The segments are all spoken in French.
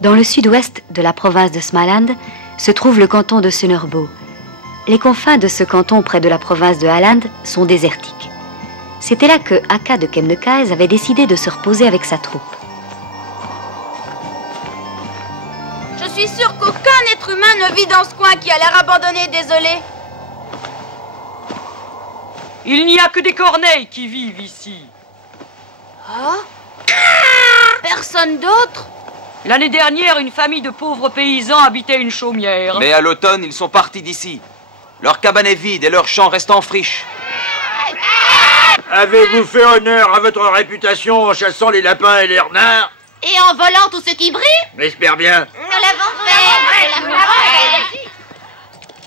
Dans le sud-ouest de la province de Smaland se trouve le canton de Sunnerbo. Les confins de ce canton près de la province de Halland sont désertiques. C'était là que Akka de Kebnekaise avait décidé de se reposer avec sa troupe. Je suis sûre qu'aucun être humain ne vit dans ce coin qui a l'air abandonné, désolé. Il n'y a que des corneilles qui vivent ici. Ah? Personne d'autre? L'année dernière, une famille de pauvres paysans habitait une chaumière. Mais à l'automne, ils sont partis d'ici. Leur cabane est vide et leur champ reste en friche. Avez-vous fait honneur à votre réputation en chassant les lapins et les renards? Et en volant tout ce qui brille? J'espère bien. Nous l'avons fait.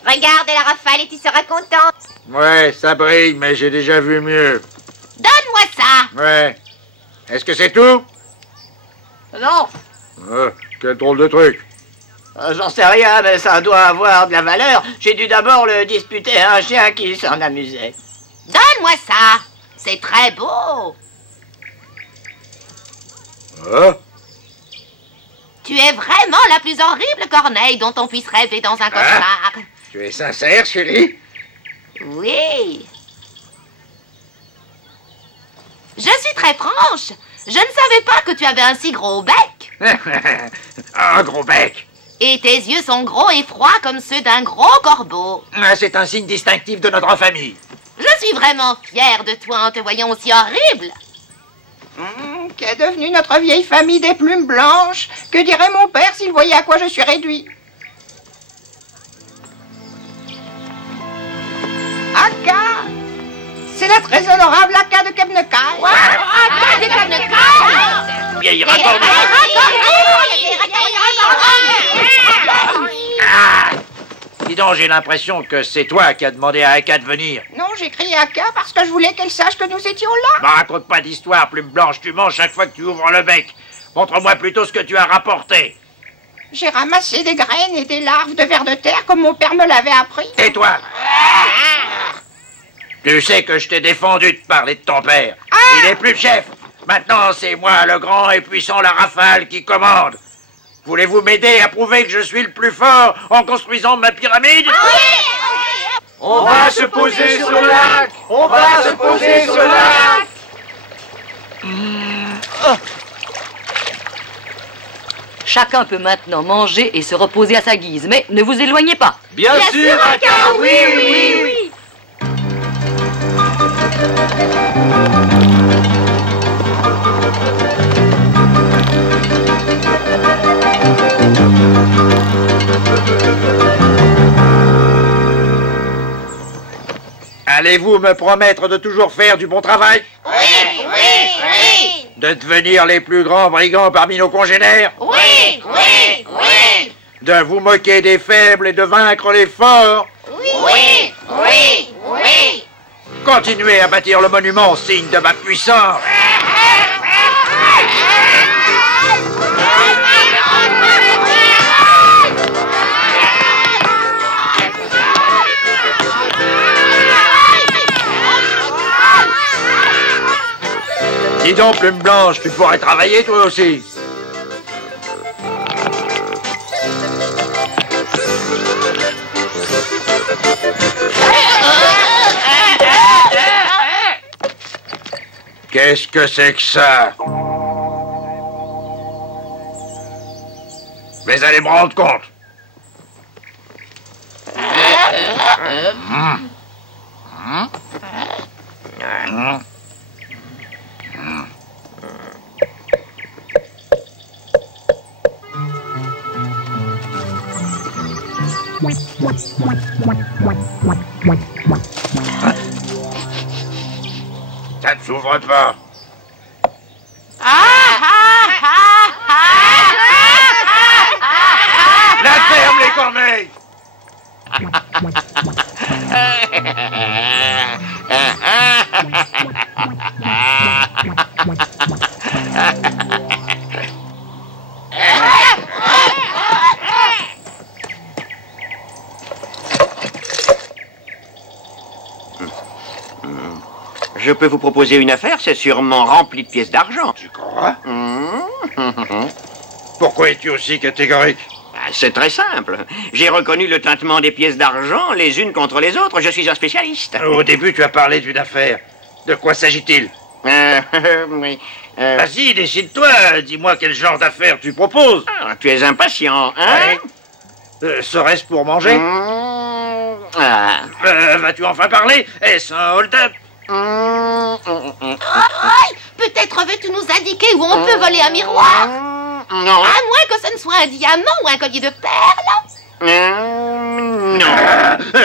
Regarde la rafale et tu seras content. Ouais, ça brille, mais j'ai déjà vu mieux. Donne-moi ça. Ouais. Est-ce que c'est tout? Non, Quel drôle de truc. j'en sais rien, mais ça doit avoir de la valeur. J'ai dû d'abord le disputer à un chien qui s'en amusait. Donne-moi ça. C'est très beau. Tu es vraiment la plus horrible corneille dont on puisse rêver dans un cauchemar. Tu es sincère, chérie? Oui. Je suis très franche. Je ne savais pas que tu avais un si gros bec. Un gros bec. Et tes yeux sont gros et froids comme ceux d'un gros corbeau. C'est un signe distinctif de notre famille. Je suis vraiment fière de toi en te voyant aussi horrible. Qu'est devenue notre vieille famille des plumes blanches? Que dirait mon père s'il voyait à quoi je suis réduit? Akka! C'est la très honorable Akka de Kebnekaise. Akka de Kebnekaise! Vieille racornée. Dis donc, j'ai l'impression que c'est toi qui as demandé à Akka de venir. Non, j'ai crié Akka parce que je voulais qu'elle sache que nous étions là. Me raconte pas d'histoire, plume blanche, tu manges chaque fois que tu ouvres le bec. Montre-moi plutôt ce que tu as rapporté. J'ai ramassé des graines et des larves de vers de terre comme mon père me l'avait appris. Tais-toi. Tu sais que je t'ai défendu de parler de ton père. Il est plus le chef. Maintenant, c'est moi, le grand et puissant La Rafale, qui commande. Voulez-vous m'aider à prouver que je suis le plus fort en construisant ma pyramide? On va se poser sur le lac. On va se poser sur le lac. Chacun peut maintenant manger et se reposer à sa guise, mais ne vous éloignez pas. Bien sûr, Akka, oui, oui, oui. Allez-vous me promettre de toujours faire du bon travail? Oui, oui, oui. De devenir les plus grands brigands parmi nos congénères? Oui, oui, oui. De vous moquer des faibles et de vaincre les forts? Oui, oui, oui. Continuez à bâtir le monument, signe de ma puissance. Dis donc, plume blanche, tu pourrais travailler toi aussi. Qu'est-ce que c'est que ça? Mais allez me rendre compte. Ça ne s'ouvre pas. La ferme, les corneilles! Je peux vous proposer une affaire, c'est sûrement rempli de pièces d'argent. Tu crois? Pourquoi es-tu aussi catégorique? C'est très simple. J'ai reconnu le tintement des pièces d'argent les unes contre les autres. Je suis un spécialiste. Au début, tu as parlé d'une affaire. De quoi s'agit-il? Oui. Vas-y, décide-toi. Dis-moi quel genre d'affaire tu proposes. Ah, tu es impatient, hein? Ouais. Serait-ce pour manger? Vas-tu enfin parler? Est-ce un hold-up? Peut-être veux-tu nous indiquer où on peut voler un miroir? Non. À moins que ce ne soit un diamant ou un collier de perles. Non.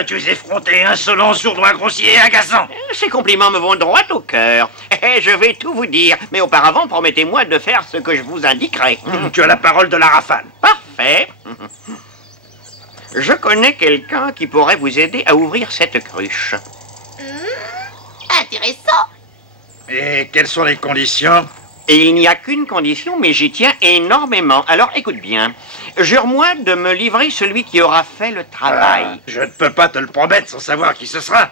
Tu es effronté, insolent, sournois, grossier et agaçant. Ces compliments me vont droit au cœur. Je vais tout vous dire. Mais auparavant, promettez-moi de faire ce que je vous indiquerai. Tu as la parole de la rafale. Parfait. Je connais quelqu'un qui pourrait vous aider à ouvrir cette cruche. Intéressant. Et quelles sont les conditions? Et il n'y a qu'une condition, mais j'y tiens énormément. Alors écoute bien. Jure-moi de me livrer celui qui aura fait le travail. Je ne peux pas te le promettre sans savoir qui ce sera.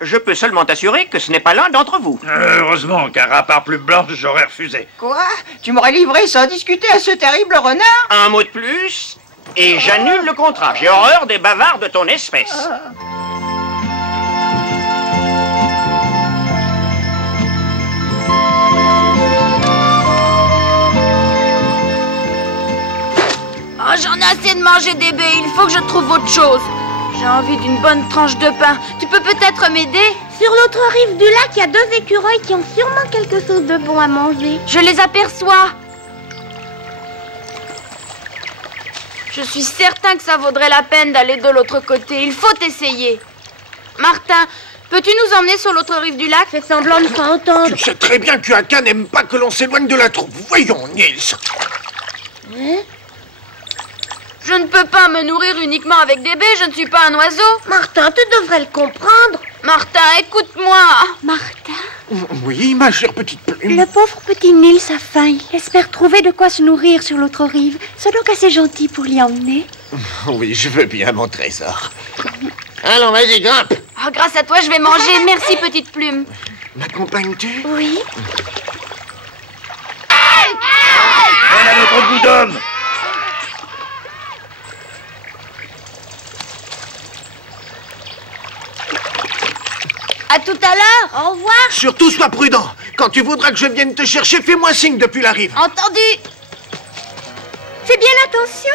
Je peux seulement t'assurer que ce n'est pas l'un d'entre vous. Heureusement, car à part Plume Blanche, j'aurais refusé. Quoi? Tu m'aurais livré sans discuter à ce terrible renard? Un mot de plus, et j'annule le contrat. J'ai horreur des bavards de ton espèce. Oh, j'en ai assez de manger des baies, il faut que je trouve autre chose. J'ai envie d'une bonne tranche de pain. Tu peux peut-être m'aider? Sur l'autre rive du lac, il y a 2 écureuils qui ont sûrement quelque chose de bon à manger. Je les aperçois. Je suis certain que ça vaudrait la peine d'aller de l'autre côté. Il faut essayer. Martin, peux-tu nous emmener sur l'autre rive du lac? Fais semblant de pas entendre. Tu sais très bien qu'Aka n'aime pas que l'on s'éloigne de la troupe. Voyons, Nils. Je ne peux pas me nourrir uniquement avec des baies, je ne suis pas un oiseau. Martin, tu devrais le comprendre. Martin, écoute-moi. Martin, Oui, ma chère petite Plume. le pauvre petit Nils a faim. Il espère trouver de quoi se nourrir sur l'autre rive. Sois donc assez gentil pour l'y emmener. Oui, je veux bien, mon trésor. Allons, vas-y, grimpe. Oh, grâce à toi, je vais manger. Merci, petite plume. M'accompagnes-tu? Oui. On a notre bout d'homme. À tout à l'heure. Au revoir. Surtout, sois prudent. Quand tu voudras que je vienne te chercher, fais-moi signe depuis la rive. Entendu. Fais bien attention.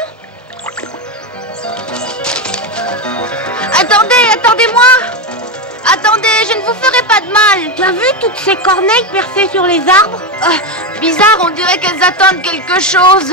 Attendez-moi. Attendez, je ne vous ferai pas de mal. Tu as vu toutes ces corneilles percées sur les arbres? Bizarre, on dirait qu'elles attendent quelque chose.